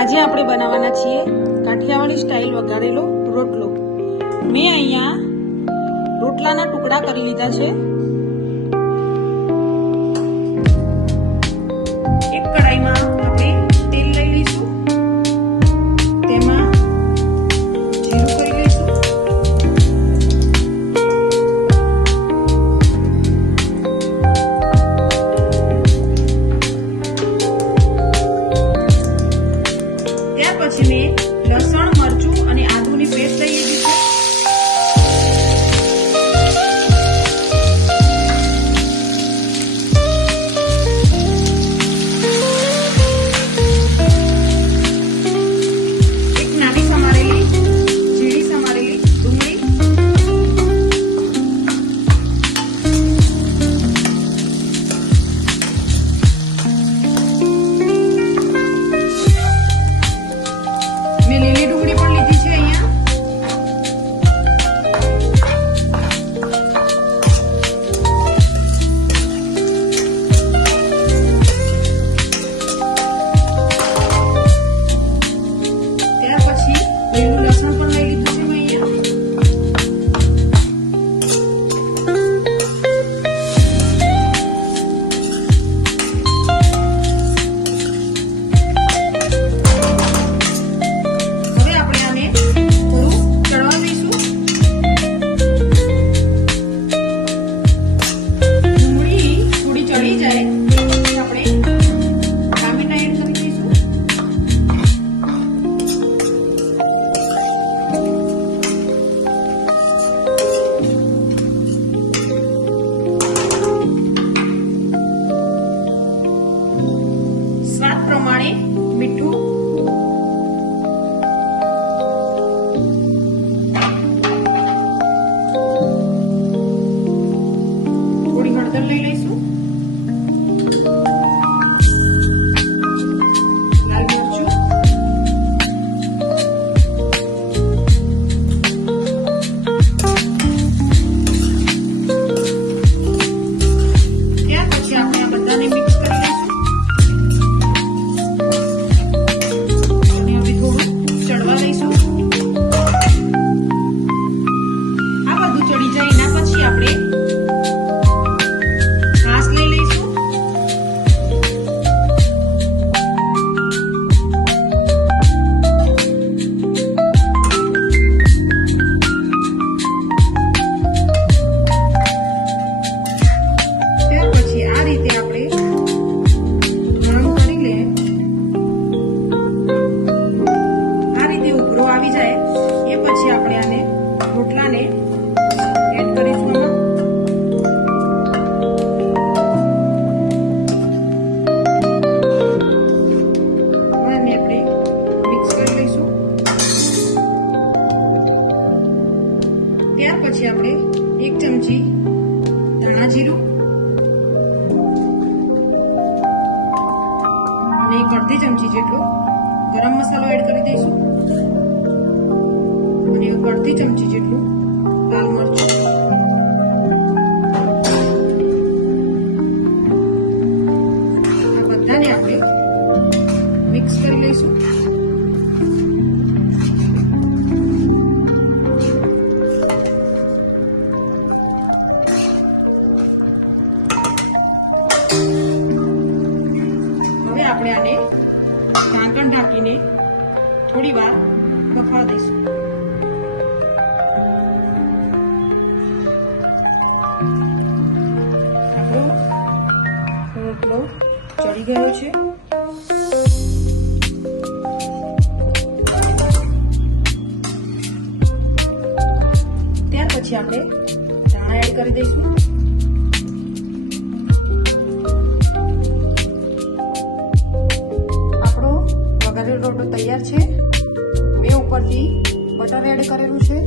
આજે આપણે બનાવવાના છીએ કાઠિયાવાડી સ્ટાઇલ વઘારેલો રોટલો। મેં અહીંયા રોટલાના ટુકડા કરી લીધા છે। એક કઢાઈમાં આપણે તેલ લઈ લઈશું, તેમાં જીરું કરી લઈશું, ત્યાર પછી મેં લસણ, મરચું અને આદુની પેસ્ટ લઈ લીધી છે। એક નાની સમારેલી ઝીણી સમારેલી ડુંગળી, મેં લીલી ડુંગળી પણ લીધી છે અહીંયા। ત્યાર પછી લીલું લસણ પણ લઈ લીધું છે મેં અહીંયા। હવે આપણે આને થોડું ચડવા દઈશું। ડુંગળી થોડી ચડી જાય પછી આપણે ટામેટા એડ કરી દઈશું। સ્વાદ પ્રમાણે મીઠું, થોડી હળદર લઈ લઈશું, લાલ મરચું, ત્યાર પછી આપણે આ બધાને મિક્સ કરી લઈશું અને હવે થોડું ચડવા દઈશું। આ બધું ચડી જાય એના પછી આપણે ઘાસ લઈ લઈશું, ત્યાર પછી આ રીતે આપણે ગરમ કરી લે। આ રીતે ઉભરો આવી જાય એ પછી આપણે આને રોટલાને એડ કરીશું આમાં। આને આપણે મિક્સ કરી લઈશું। ત્યાર પછી આપણે 1 ચમચી ધાણા જીરું અને 1 અડધી ચમચી જેટલો ગરમ મસાલો એડ કરી દઈશું અને 1 અડધી ચમચી જેટલું લાલ મરચું, આ બધાને આપણે મિક્સ કરી લઈશું। હવે આપણે આને ઢાંકણ ઢાંકીને થોડી વાર બફાવા દઈશું। આપણો રોટલો ચડી ગયો છે। ત્યાર પછી આપણે ધાણા એડ કરી દઈશું। આપણો વઘારેલો રોટલો તૈયાર છે। મેં ઉપરથી બટર એડ કરેલું છે।